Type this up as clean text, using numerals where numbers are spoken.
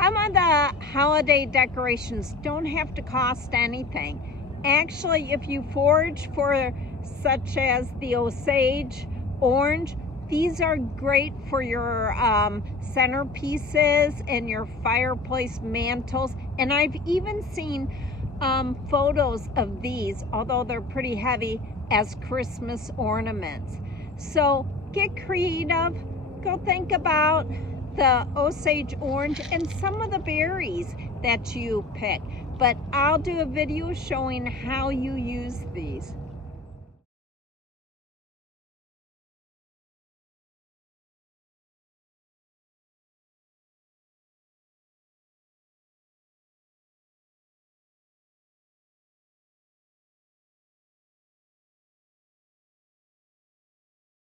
some of the holiday decorations don't have to cost anything. Actually, if you forage for such as the Osage Orange, these are great for your centerpieces and your fireplace mantles. And I've even seen photos of these, although they're pretty heavy, as Christmas ornaments. So get creative. Go think about the Osage Orange and some of the berries that you pick. But I'll do a video showing how you use these.